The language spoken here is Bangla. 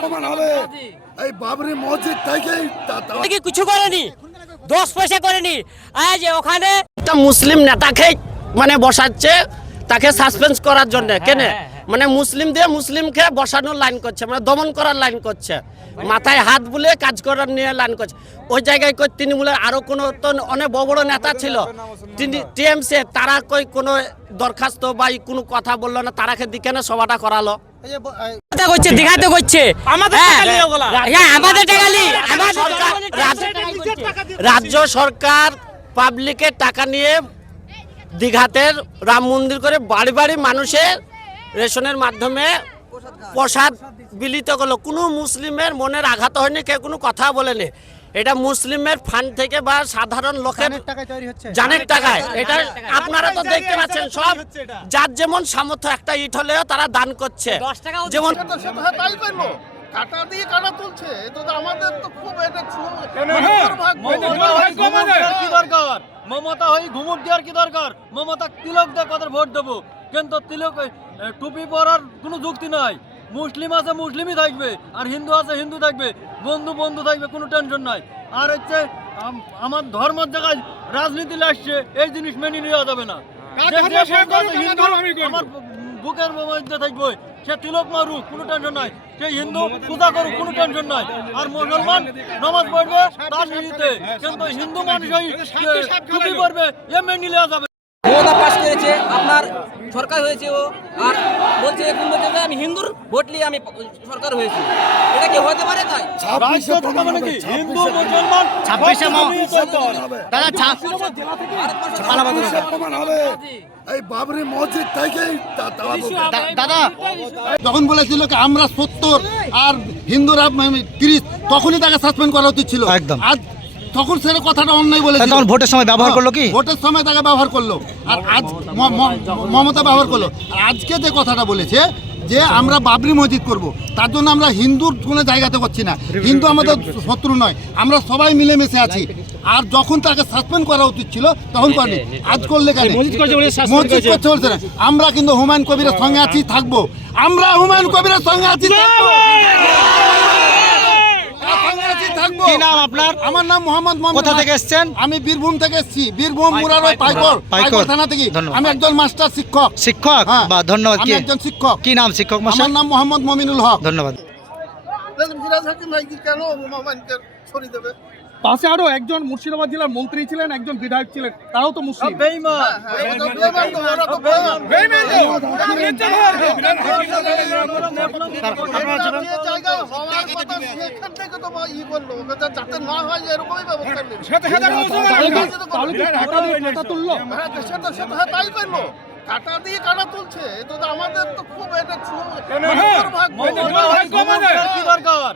প্রমাণ হবে এই বাবরি মসজিদ থেকে কিছু করেনি, 10 পয়সা করেনি। আজ ওখানে একটা মুসলিম নেতাকে মানে বসাচ্ছে, তাকে সাসপেন্ড করার জন্য। কেন? মানে মুসলিম দিয়ে মুসলিমকে বসানোর লাইন করছে, মানে দমন করার লাইন করছে, মাথায় হাত বুলে কাজ করার নিয়ে লাইন করছে। ওই জায়গায় কই তৃণমূলের আরো কোনো তো অনেক বড় বড় নেতা ছিল টিএমসি, তারা কই কোনো দরখাস্ত বা কোনো কথা বললো না, তারাকে দিকে না সভাটা করালো। করছে দীঘাতে করছে আমাদের রাজ্য সরকার পাবলিকের টাকা নিয়ে দীঘাতে রাম মন্দির করে বাড়ি বাড়ি মানুষের রেশনের মাধ্যমে প্রসাদ বিলিত করলো। কোনো মুসলিমের মনের আঘাত হয়নি, কেউ কোনো কথা বলেনি। এটা মুসলিমের ফান্ড থেকে বা সাধারণ লোকের জানের টাকায়। এটা আপনারা তো দেখতে পাচ্ছেন, সব যার যেমন সামর্থ্য, একটা ইট হলেও তারা দান করছে। যেমন কাটা দিয়ে কাটা তুলছে, এটা তো আমাদের তো খুব এটা কি দরকার? মমতা হই ঘুমুট দেওয়ার কি দরকার? মমতা তিলক দিয়ে কত ভোট দেবো, কিন্তু তিলক টুপি পরার কোনো যুক্তি নাই। মুসলিম আছে মুসলিমই থাকবে, আর হিন্দু আছে হিন্দু থাকবে, বন্ধু বন্ধু থাকবে, কোনো টেনশন নাই। আর হচ্ছে আমার ধর্মের জায়গায় রাজনীতি লাগছে, এই জিনিস মেনে নেওয়া যাবে না। আমার বুকের মধ্যে থাকবে, সে তিলক মারুক, কোনো টেনশন নাই। সে হিন্দু পূজা করুক, কোনো টেনশন নাই। আর মুসলমান নামাজ পড়বে তার নিতে, কিন্তু হিন্দু মানুষ টুপি পড়বে, এ মেনে নেওয়া যাবে। মমতা পাস করেছে, আপনার সরকার হয়েছে ও, আর বলছে এখন বলছে যে আমি হিন্দুর ভোট নিয়ে আমি সরকার হয়েছি। এটা কি হতে পারে? তাই হিন্দু মুসলমান 26 প্রমাণ হবে এই বাবরি মসজিদ থেকে দাদা তখন বলেছিল কি আমরা 70 আর হিন্দুরা 30, তখনই তাকে সাসপেন্ড করা উচিত ছিল। একদম। আজ তখন সে কথাটা অন্যায় বলেছিল, তখন ভোটের সময় ব্যবহার করলো কি? ভোটের সময় তাকে ব্যবহার করলো, আর আজ মমতা ব্যবহার করলো। আর আজকে যে কথাটা বলেছে যে আমরা বাবরি মসজিদ করব, তার জন্য আমরা হিন্দুর কোনো জায়গাতে করছি না। হিন্দু আমাদের শত্রু নয়, আমরা সবাই মিলেমিশে আছি। আর যখন তাকে সাসপেন্ড করা উচিত ছিল তখন করেনি, আজ করলে কেন? মসজিদ করছে বলছে না। আমরা কিন্তু হুমায়ুন কবিরের সঙ্গে আছি, থাকবো। আমরা হুমায়ুন কবিরের সঙ্গে আছি, থাকবো। কি নাম আপনার? আমার নাম মোহাম্মদ মোহাম্মদ। কোথা থেকে এসেছেন? আমি বীরভূম থেকে এসেছি, বীরভূম মুরারই পাইকর থানা থেকে। আমি একজন মাস্টার শিক্ষক। শিক্ষক? বা ধন্যবাদ। আমি একজন শিক্ষক। কি নাম শিক্ষক মশাই? আমার নাম মোহাম্মদ মমিনুল হক। ধন্যবাদ। কেন সরিয়ে দেবে? পাশে আরো একজন মুর্শিদাবাদ জেলার মন্ত্রী ছিলেন, একজন বিধায়ক ছিলেন, তারাও তো মুসলিম। কাটা দিয়ে কাটা তুলছে, এটা তো আমাদের তো খুব এটা কি দরকার?